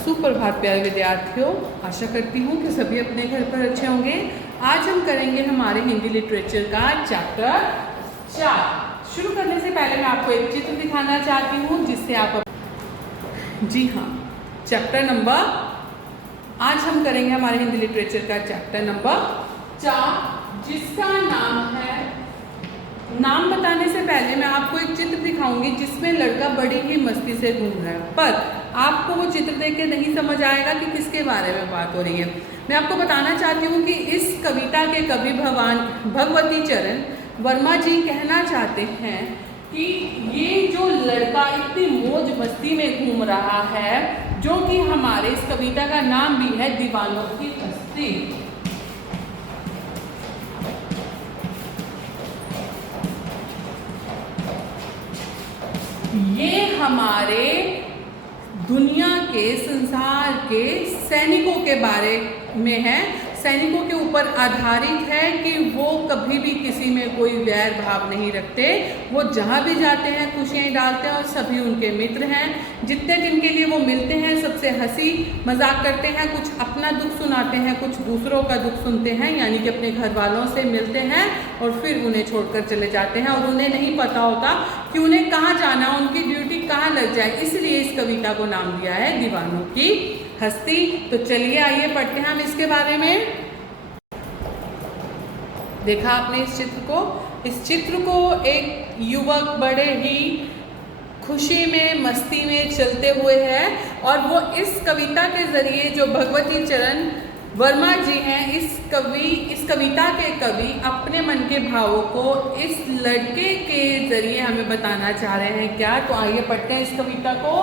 सुप्रभात प्यारे विद्यार्थियों, आशा करती हूँ कि सभी अपने घर पर अच्छे होंगे। आज हम करेंगे हमारे हिंदी लिटरेचर का चैप्टर 4। शुरू करने से पहले मैं आपको एक चित्र दिखाना चाहती हूँ जिससे आप जी हाँ, चैप्टर नंबर आज हम करेंगे हमारे हिंदी लिटरेचर का चैप्टर नंबर 4 जिसका नाम है। नाम बताने से पहले मैं आपको एक चित्र दिखाऊंगी जिसमें लड़का बड़ी ही मस्ती से घूम रहा है, पर आपको वो चित्र देख के नहीं समझ आएगा कि किसके बारे में बात हो रही है। मैं आपको बताना चाहती हूँ कि इस कविता के कवि भगवती चरण वर्मा जी कहना चाहते हैं कि ये जो लड़का इतनी मौज मस्ती में घूम रहा है, जो कि हमारे इस कविता का नाम भी है दीवानों की हस्ती। ये हमारे दुनिया के संसार के सैनिकों के बारे में है, सैनिकों के ऊपर आधारित है कि वो कभी भी किसी में कोई वैर भाव नहीं रखते। वो जहाँ भी जाते हैं खुशियाँ डालते हैं और सभी उनके मित्र हैं। जितने दिन के लिए वो मिलते हैं सबसे हंसी मजाक करते हैं, कुछ अपना दुख सुनाते हैं, कुछ दूसरों का दुख सुनते हैं, यानी कि अपने घर वालों से मिलते हैं और फिर उन्हें छोड़कर चले जाते हैं। और उन्हें नहीं पता होता कि उन्हें कहाँ जाना, उनकी ड्यूटी कहाँ लग जाए, इसलिए इस कविता को नाम दिया है दीवानों की हस्ती। तो चलिए आइए पढ़ते हैं हम इसके बारे में। देखा आपने इस चित्र को? इस चित्र को एक युवक बड़े ही खुशी में मस्ती में चलते हुए है और वो इस कविता के जरिए जो भगवती चरण वर्मा जी हैं, इस कविता के कवि अपने मन के भावों को इस लड़के के जरिए हमें बताना चाह रहे हैं। क्या? तो आइए पढ़ते हैं इस कविता को।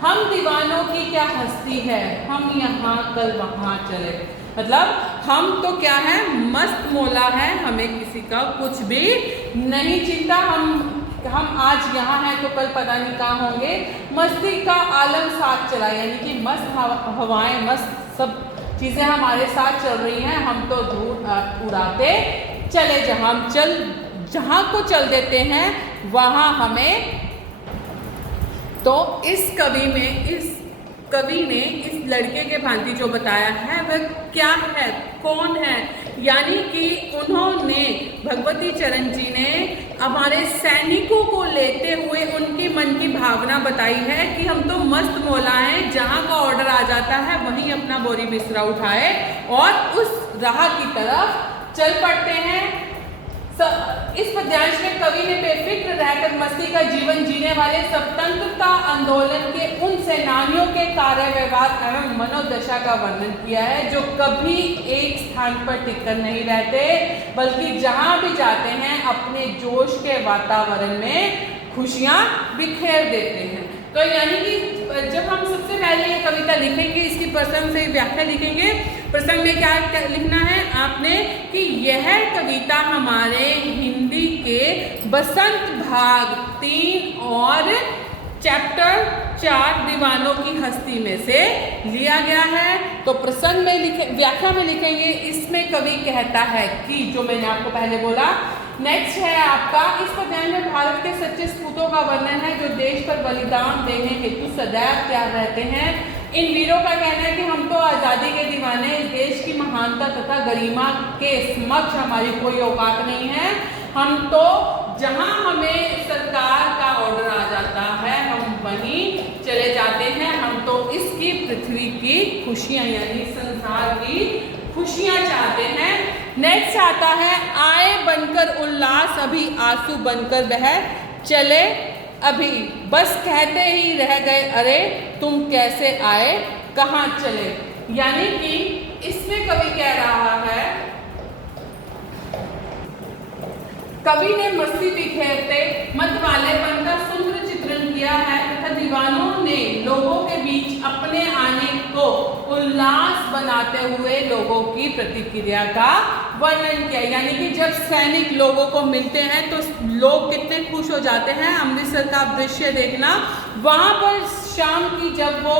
हम दीवानों की क्या हस्ती है, हम यहाँ कल वहाँ चले। मतलब हम तो क्या है, मस्त मौला है, हमें किसी का कुछ भी नहीं चिंता। हम आज यहाँ हैं तो कल पता नहीं कहाँ होंगे। मस्ती का आलम साथ चला, यानी कि मस्त हवाएं, मस्त सब चीज़ें हमारे साथ चल रही हैं। हम तो धूल उड़ाते चले, जहाँ को चल देते हैं वहाँ हमें। तो इस कवि ने इस लड़के के भांति जो बताया है वह क्या है, कौन है, यानी कि उन्होंने भगवती चरण जी ने हमारे सैनिकों को लेते हुए उनकी मन की भावना बताई है कि हम तो मस्त मौला हैं, जहाँ का ऑर्डर आ जाता है वहीं अपना बोरी बिस्तरा उठाए और उस राह की तरफ चल पड़ते हैं। इस पद्यांश में कवि ने बेफिक्र रहकर मस्ती का जीवन जीने वाले स्वतंत्रता आंदोलन के उन सेनानियों के कार्य व्यवहार एवं मनोदशा का वर्णन किया है जो कभी एक स्थान पर टिककर नहीं रहते, बल्कि जहां भी जाते हैं अपने जोश के वातावरण में खुशियां बिखेर देते हैं। तो यानी कि जब हम सबसे पहले ये कविता लिखेंगे, इसकी प्रसंग से व्याख्या लिखेंगे। प्रसंग में क्या लिखना है आपने कि यह कविता हमारे हिंदी के बसंत भाग 3 और चैप्टर 4 दीवानों की हस्ती में से लिया गया है। तो प्रसंग में व्याख्या में लिखेंगे। इसमें कवि कहता है कि जो मैंने आपको पहले बोला। नेक्स्ट है आपका, इस पद्यांश में भारत के सच्चे सपूतों का वर्णन है जो देश पर बलिदान देने हेतु सदैव तैयार रहते हैं। इन वीरों का कहना है कि हम तो आज़ादी के दीवाने, इस देश की महानता तथा गरिमा के समक्ष हमारी कोई औकात नहीं है। हम तो जहां हमें सरकार का ऑर्डर आ जाता है हम वहीं चले जाते हैं। हम तो इसकी पृथ्वी की खुशियां यानी संसार की खुशियां चाहते हैं। नेक्स्ट आता है, आए बनकर उल्लास अभी आंसू बनकर बह चले अभी, बस कहते ही रह गए अरे तुम कैसे आए कहाँ चले। यानी कि इसमें कवि कह रहा है, कवि ने मस्ती बिखेरते मत वालेपन का सुंदर चित्रण किया है तथा दीवानों ने लोगों के बीच अपने आने को उल्लास बनाते हुए लोगों की प्रतिक्रिया का वर्णन किया। यानी कि जब सैनिक लोगों को मिलते हैं तो लोग कितने खुश हो जाते हैं। अमृतसर का दृश्य देखना, वहां पर शाम की जब वो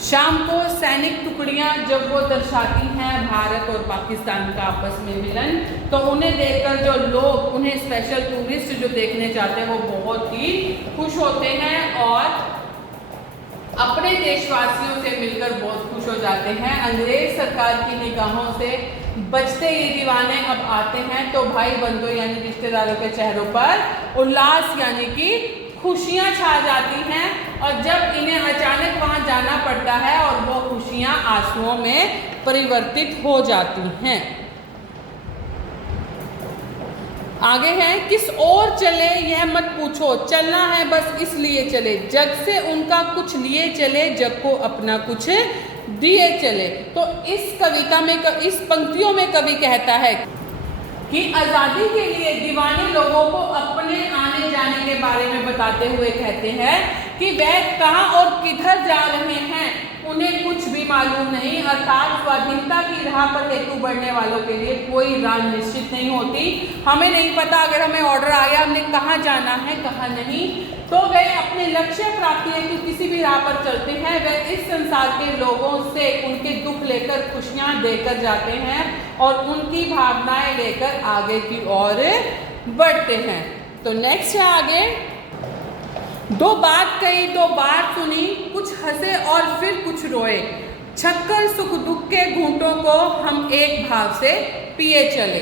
शाम को सैनिक टुकड़ियां जब वो दर्शाती हैं भारत और पाकिस्तान का आपस में मिलन, तो उन्हें देखकर जो लोग, उन्हें स्पेशल टूरिस्ट जो देखने जाते हैं वो बहुत ही खुश होते हैं और अपने देशवासियों से मिलकर बहुत खुश हो जाते हैं। अंग्रेज सरकार की निगाहों से बचते ये दीवाने अब आते हैं तो भाई बंधुओं यानी रिश्तेदारों के चेहरों पर उल्लास यानी कि खुशियां छा जाती हैं, और जब इन्हें अचानक वहां जाना पड़ता है और वो खुशियां आंसुओं में परिवर्तित हो जाती हैं। आगे है, किस ओर चले यह मत पूछो, चलना है बस इसलिए चले, जग से उनका कुछ लिए चले, जग को अपना कुछ दिए चले। तो इस कविता में, इस पंक्तियों में कवि कहता है कि आज़ादी के लिए दीवाने लोगों को अपने आने जाने के बारे में बताते हुए कहते हैं कि वह कहाँ और किधर जा रहे हैं उन्हें कुछ भी मालूम नहीं, अर्थात स्वाधीनता की राह पर हेतु बढ़ने वालों के लिए कोई राह निश्चित नहीं होती। हमें नहीं पता अगर हमें ऑर्डर आया हमने कहाँ जाना है कहाँ नहीं, तो वे अपने लक्ष्य प्राप्ति हेतु किसी भी राह पर चलते हैं। वे इस संसार के लोगों से उनके दुख लेकर खुशियाँ देकर जाते हैं और उनकी भावनाएं लेकर आगे की ओर बढ़ते हैं। तो नेक्स्ट है आगे, दो बात कही दो बात सुनी, कुछ हंसे और फिर कुछ रोए, छक्कर सुख दुख के घूंटों को हम एक भाव से पिए चले।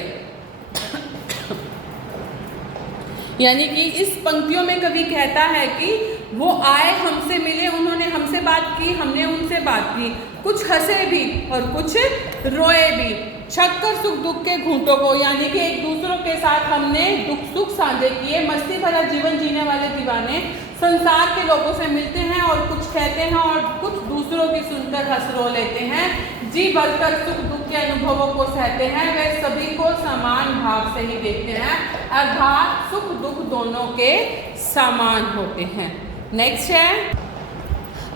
यानी कि इस पंक्तियों में कवि कहता है कि वो आए, हमसे मिले, उन्होंने हमसे बात की, हमने उनसे बात की, कुछ हंसे भी और कुछ रोए भी, छक्कर सुख दुख के घूंटों को, यानी कि एक दूसरों के साथ हमने दुख सुख साझे किए। मस्ती भरा जीवन जीने वाले दीवाने संसार के लोगों से मिलते हैं और कुछ कहते हैं और कुछ दूसरों की सुनकर हंस रो लेते हैं, जी भरकर सुख दुख के अनुभवों को सहते हैं। वे सभी को समान भाव से ही देखते हैं, अर्थात सुख दुख दोनों के समान होते हैं। नेक्स्ट है,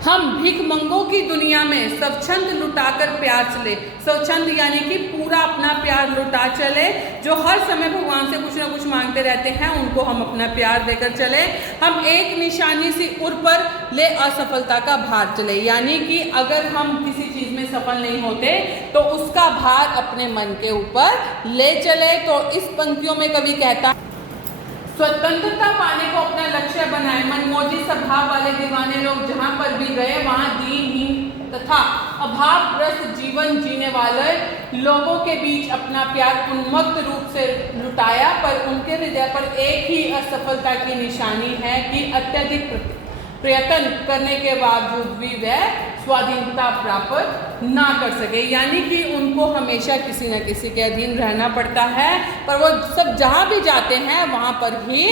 हम भिखमंगों की दुनिया में स्वच्छंद लुटाकर प्यार चले। स्वच्छंद यानी कि पूरा अपना प्यार लुटा चले, जो हर समय भगवान से कुछ ना कुछ मांगते रहते हैं उनको हम अपना प्यार देकर चले। हम एक निशानी सी उर पर ले असफलता का भार चले, यानी कि अगर हम किसी चीज़ में सफल नहीं होते तो उसका भार अपने मन के ऊपर ले चले। तो इस पंक्तियों में कवि कहता, स्वतंत्रता पाने को अपना लक्ष्य बनाए, मनमोजी स्वभाव वाले दीवाने लोग जहाँ पर भी गए वहाँ दीनहीन तथा अभावग्रस्त जीवन जीने वाले लोगों के बीच अपना प्यार उन्मत्त रूप से लुटाया, पर उनके हृदय पर एक ही असफलता की निशानी है कि अत्यधिक प्रयत्न करने के बावजूद भी वह स्वाधीनता प्राप्त ना कर सके, यानी कि उनको हमेशा किसी न किसी के अधीन रहना पड़ता है, पर वो सब जहाँ भी जाते हैं वहाँ पर ही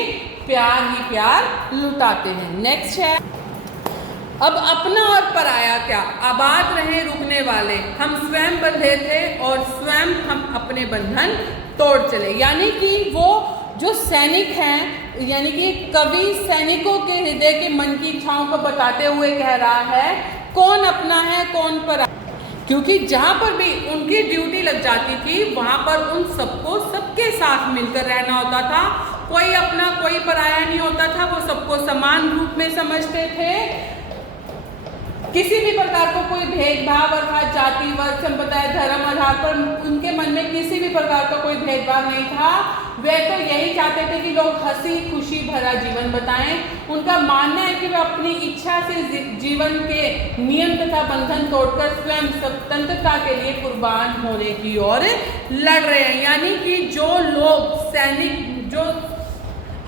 प्यार लुटाते हैं। नेक्स्ट है, अब अपना और पराया क्या, आबाद रहे रुकने वाले, हम स्वयं बंधे थे और स्वयं हम अपने बंधन तोड़ चले। यानी कि वो जो सैनिक हैं, यानी कि कवि सैनिकों के हृदय के मन की इच्छाओं को बताते हुए कह रहा है कौन अपना है कौन पराया, क्योंकि जहाँ पर भी उनकी ड्यूटी लग जाती थी वहाँ पर उन सबको सबके साथ मिलकर रहना होता था, कोई अपना कोई पराया नहीं होता था, वो सबको समान रूप में समझते थे। किसी भी प्रकार का कोई भेदभाव अर्थात जाति वर्ग संप्रदाय धर्म आधार पर उनके मन में किसी भी प्रकार का कोई भेदभाव नहीं था। वे तो यही चाहते थे कि लोग हंसी खुशी भरा जीवन बताएं। उनका मानना है कि वे अपनी इच्छा से जीवन के नियम तथा बंधन तोड़कर स्वयं स्वतंत्रता के लिए कुर्बान होने की ओर लड़ रहे हैं। यानी कि जो लोग सैनिक जो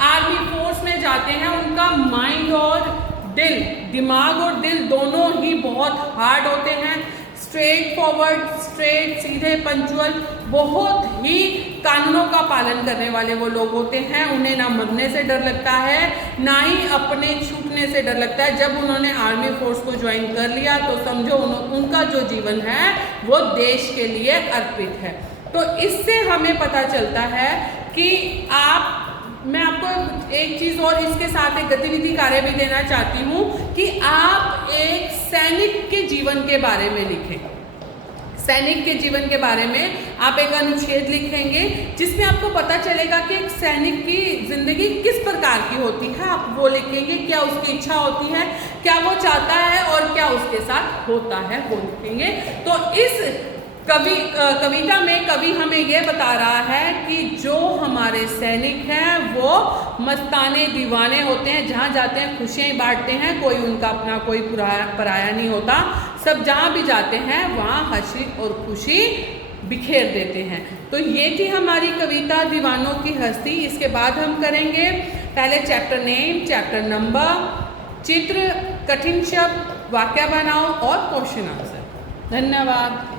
आर्मी फोर्स में जाते हैं उनका माइंड और दिल, दिमाग और दिल दोनों ही बहुत हार्ड होते हैं, स्ट्रेट फॉरवर्ड, स्ट्रेट सीधे पंचुअल, बहुत ही कानूनों का पालन करने वाले वो लोग होते हैं। उन्हें ना मरने से डर लगता है ना ही अपने छूटने से डर लगता है। जब उन्होंने आर्मी फोर्स को ज्वाइन कर लिया तो समझो उनका जो जीवन है वो देश के लिए अर्पित है। तो इससे हमें पता चलता है कि मैं आपको एक चीज़ और इसके साथ एक गतिविधि कार्य भी देना चाहती हूँ कि आप एक सैनिक के जीवन के बारे में लिखें। सैनिक के जीवन के बारे में आप एक अनुच्छेद लिखेंगे जिसमें आपको पता चलेगा कि एक सैनिक की जिंदगी किस प्रकार की होती है। आप वो लिखेंगे, क्या उसकी इच्छा होती है, क्या वो चाहता है और क्या उसके साथ होता है, वो लिखेंगे। तो इस कविता में कवि हमें ये बता रहा है कि जो हमारे सैनिक हैं वो मस्ताने दीवाने होते हैं, जहाँ जाते हैं खुशियाँ बांटते हैं, कोई उनका अपना कोई पराया नहीं होता, सब जहाँ भी जाते हैं वहाँ हंसी और खुशी बिखेर देते हैं। तो ये थी हमारी कविता दीवानों की हस्ती। इसके बाद हम करेंगे पहले चैप्टर नेम, चैप्टर नंबर, चित्र, कठिन शब्द, वाक्य बनाओ और क्वेश्चन आंसर। धन्यवाद।